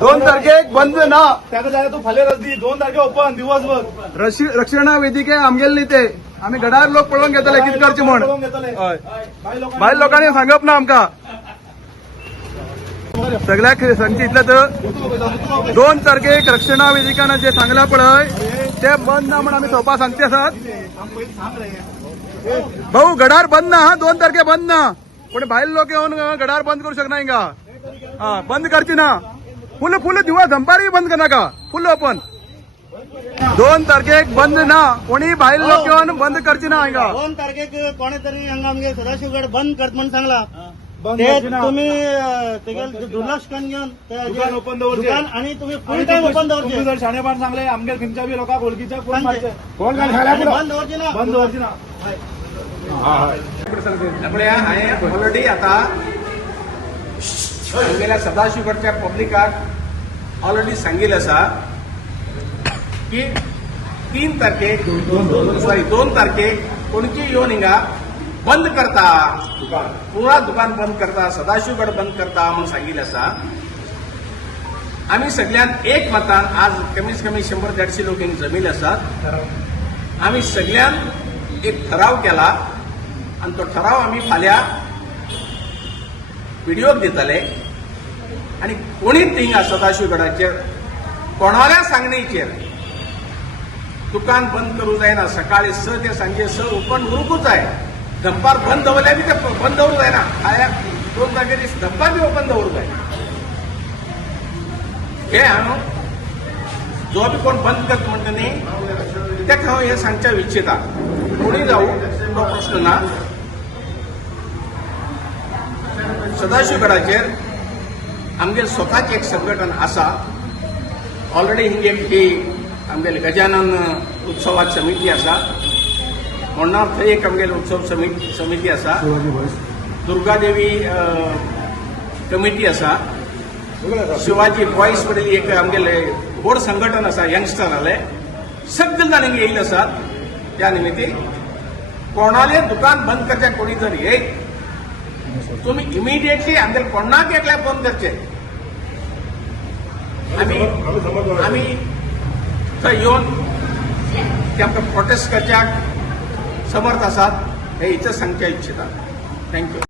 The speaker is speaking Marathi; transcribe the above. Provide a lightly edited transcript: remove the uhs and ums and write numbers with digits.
2 तारखेक बंद ना त्याका जाय तू फाले रद्दी 2 तारखे ओपन दिवसभर रक्षणा वेदिके आमगेल न्ही ते आम्ही गडार लोक पळोवन घेतले कितें करचे म्हण हय भायल लोकांनी सांगप ना आमकां सगळ्याक सांगचे इतले तर 2 तारखेक रक्षणा वेदिकान जे सांगला पळय ते बंद ना म्हणून आम्ही सोपा सांगते आसात भाऊ गडार बंद ना 2 तारखे बंद ना पण भायल लोक येऊन गडार बंद करू शकना हिंगा हा बंद करची ना फुल फुल दिवा धंपारी बंद करनाका फुल ओपन 2 तारखेक बंद ना कोणी भायल लोक येऊन बंद करची ना हिंगा 2 तारखेक कोणे तरी हांगा आमगे सदाशिवगड बंद करत म्हणून सांगला ते तुम्ही दुर्लक्ष करून घेऊन दुकान ओपन दवरचे दुकान आणि तुम्ही फुल टाइम ओपन दवरचे तुम्ही जर शाणेपण सांगले आमगे खंयच्या बी लोकांक वळखीच्या कोण सांगचे. कोण काय सांगला बंद दवरचे ना बंद दवरची ना हांवें ऑलरेडी आता गेल्या सदाशिवगडच्या पब्लिकाक ऑलरेडी सांगिल्लें आसा की 3 तारखेक 2 तारखेक कोणची येवन हिंगा बंद करता पुरा दुकान बंद करता सदाशिवगड बंद करता म्हणून सांगिल्लें आसा आम्ही सगळ्यात एक मतान आज कमीत कमी 100-150 लोक हिंग जमिल्ले आसात आम्ही सगळ्यात एक ठराव केला आणि तो ठराव आम्ही फाल्यां व्हिडिओक दितले आणि कोणीच थिंगा सदाशिवगडाचेर कोणाल्या सांगणेचेर दुकान बंद करू जायना सकाळी 6 ते सांजे 6 ओपन उरूकूच जाय दनपार बंद दवरल्या बी ते बंद दवरूं जायना फाल्यां 2 तारखे दीस दनपार बी ओपन दवरूं जाय हे हांव जो बी कोण बंद करता म्हणटा न्ही तेका हांव हे सांगच्या इच्छिता कोणी जावं तो प्रश्न ना सदाशिवगडाचेर आमगे स्वताचे एक संघटन आसा ऑलरेडी हिंगे ही आमगेले गजानन उत्सवाची समिती आसा म्हणणार थंय एक आमगेले उत्सव समिती आसा दुर्गादेवी कमिटी आसा शिवाजी बॉयज फॉर एक आमगेले व्हड संघटन आसा यंगस्टर आले सगळे जाण हिंगे येयले आसात त्या निमित्ती कोणाले दुकान बंद करचे कोणी जर येत तुम्ही इमिडिएटली आमगेले कोणाक एकल्या बंद करचे आम्ही थंय येवन ते आमकां प्रोटेस्ट करच्याक समर्थ आसात हे इथं सांगच्या इच्छिता थँक्यू